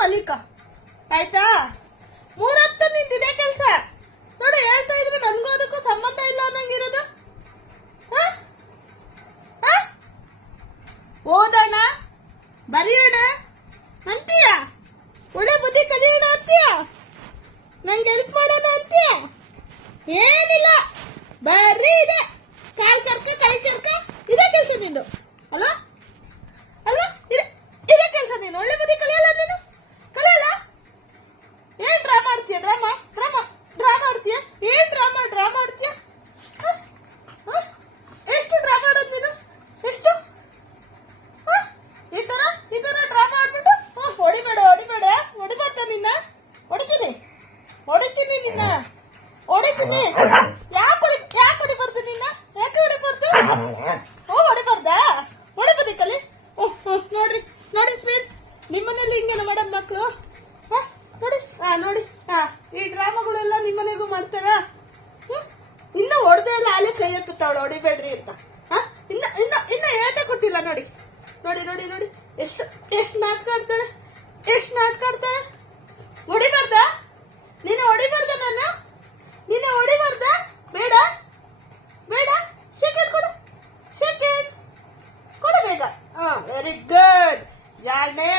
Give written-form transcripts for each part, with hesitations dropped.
ಮಲಿಕ ಆಯ್ತಾ. 3 ಹೊತ್ತು ನಿಂತಿದೆ ಕೆಲ್ಸ ನೋಡಿ. ಹೇಳ್ತಾ ಇದ್ರೆ ನನ್ಗೂ ಅದಕ್ಕೂ ಸಂಬಂಧ ಇಲ್ಲ ಅನ್ನಂಗಿರೋದು. ಓದೋಣ ಬರೆಯೋಣ ಅಂತೀಯ, ಒಳ್ಳೆ ಬುದ್ಧಿ ಕಲಿಯೋಣ ಅಂತೀಯ, ನಂಗೆ ಹೆಲ್ಪ್ ಮಾಡೋಣ ಅಂತೀಯ. ಏನಿಲ್ಲ, ಬರೀ ಇದೆ. ಕಾಲ್ ಕರ್ಕ ಕೈ ಕರ್ಕ ಇದೇ ಕೆಲಸ ನಿಂದು ಅಲ್ವಾ ಅಲ್ವಾ? ಇದೇ ಕೆಲಸ ನೀನು. ಒಳ್ಳೆ ಬುದ್ಧಿ ಕಲಿಯಲ್ಲ ನೀನು, ಕಲಿಯಲ್ಲ. ಏನ್ ಡ್ರಾಮಾ ಆಡ್ತೀಯ? ಡ್ರಾಮಾ ಡ್ರಾಮಾ ಡ್ರಾಮಾ ಆಡ್ತೀಯ? ಏನ್ ಡ್ರಾಮಾ ಡ್ರಾಮಾ ಆಡ್ತೀಯ? ಎಷ್ಟು ಡ್ರಾಮಾ ಆಡೋದು ನೀನು? ಎಷ್ಟು ಈ ತರ ಡ್ರಾಮಾ ಆಡ್ಬಿಟ್ಟು ಹೊಡಿಬೇಡ ಹೊಡಿಬೇಡ ಹೊಡಿಬಾರ್ದ ನಿನ್ನ. ಹೊಡಿತೀನಿ ಹೊಡಿತೀನಿ ನಿನ್ನ ಹೊಡಿತೀನಿ. ಯಾಕೆ ಹೊಡಿಬಾರ್ದು ನಿನ್ನ? ಯಾಕೆ ಹೊಡಿಬಾರ್ದು? ಹೊಡಿಬಾರ್ದಾ? ಹೊಡಿಬೋದಿ ಕಲಿ. ನೋಡ್ರಿ ನೋಡಿ ಫ್ರೆಂಡ್ಸ್, ನಿಮ್ಮನೇಲಿ ಹಿಂಗೇನ ಮಾಡೋದು ಮಕ್ಕಳು? ನೋಡಿ ನೋಡಿ ಈ ಡ್ರಾಮಾಗಳೆಲ್ಲ ನಿಮ್ಮನೆಗೂ ಮಾಡ್ತಾರ? ಇನ್ನ ಹೊಡೆದೇ ಇಲ್ಲ, ಅಲ್ಲೇ ಕೈ ಎತ್ತುತ್ತಾವಳು ಹೊಡಿಬೇಡ್ರಿ ಅಂತ. ಇನ್ನ ಏಟ ಕೊಟ್ಟಿಲ್ಲ ನೋಡಿ ನೋಡಿ ನೋಡಿ ನೋಡಿ. ಎಷ್ಟು ನಾಟಕ ಆಡ್ತಾಳೆ, ಎಷ್ಟು ನಾಟಕ ಆಡ್ತಾಳೆ. ಹೊಡಿಬಾರ್ದ ನೀನು? ಹೊಡಿಬಾರ್ದ ನನ್ನ? ನೀನು ಹೊಡಿಬಾರ್ದ? ಬೇಡ ಬೇಡ. ಸೆಕೆಂಡ್ ಕೊಡು, ಸೆಕೆಂಡ್ ಕೊಡು ಬೇಗ. ವೆರಿ ಗುಡ್ ಜಾಣೆ.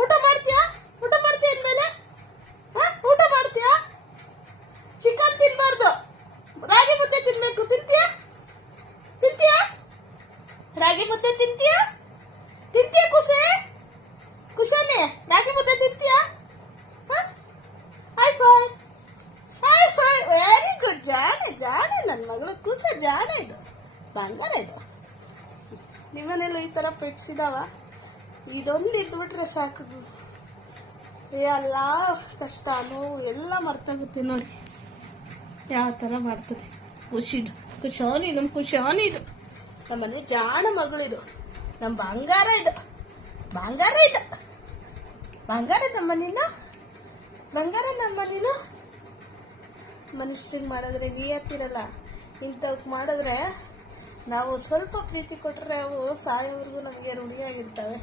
ಊಟ ಮಾಡ್ತೀಯಾ? ಊಟ ಮಾಡ್ತೀಯ ಇನ್ಮೇಲೆ? ಊಟ ಮಾಡ್ತೀಯಾ? ಚಿಕನ್ ತಿನ್ಬಾರ್ದು, ರಾಗಿ ಮುದ್ದೆ ತಿನ್ಬೇಕು. ತಿಂತೀಯಾ? ತಿಂತೀಯಾ? ರಾಗಿ ಮುದ್ದೆ ತಿಂತೀಯಾ? ತಿಂತೀಯ ಕುಶಾನೆ? ರಾಗಿ ಮುದ್ದೆ ತಿಂತೀಯಾ? Hi five hi five. Very good. ಜಾಣೆ ಜಾಣೆ ನನ್ನ ಮಗಳು ಕುಸ. ಜಾಣೆ ಇದು, ಬಂಗಾರ ಇದು. ನಿಮ್ಮನೆಲ್ಲ ಈ ತರ ಪೆಟ್ಸ್ ಇದಾವ? ಇದೊಂದು ಇದ್ಬಿಟ್ರೆ ಸಾಕು, ಎಲ್ಲ ಕಷ್ಟ ನೋವು ಎಲ್ಲ ಮರ್ತೋಗುತ್ತೆ ನೋಡಿ. ಯಾವ ತರ ಮಾಡ್ತದೆ. ಖುಷಿದು ಖುಷಾನಿ, ನಮ್ ಖುಷಾನಿ ಇದು. ನಮ್ಮನೆ ಜಾಣ ಮಗಳಿದು, ನಮ್ ಬಂಗಾರ ಇದು, ಬಂಗಾರ ಇದು, ಬಂಗಾರ ನಮ್ಮ ನೀನು, ಬಂಗಾರ ನಮ್ಮ ನೀನು. ಮನುಷ್ಯರಿಗೆ ಮಾಡಿದ್ರೆ ನಿಯತ್ತಿರಲ್ಲ, ಇಂಥವಕ್ಕೆ ಮಾಡಿದ್ರೆ ನಾವು ಸ್ವಲ್ಪ ಪ್ರೀತಿ ಕೊಟ್ಟರೆ ಅವು ಸಾಯೋವರೆಗೂ ನಮಗೆ ರೂಢಿಯಾಗಿರ್ತವೆ.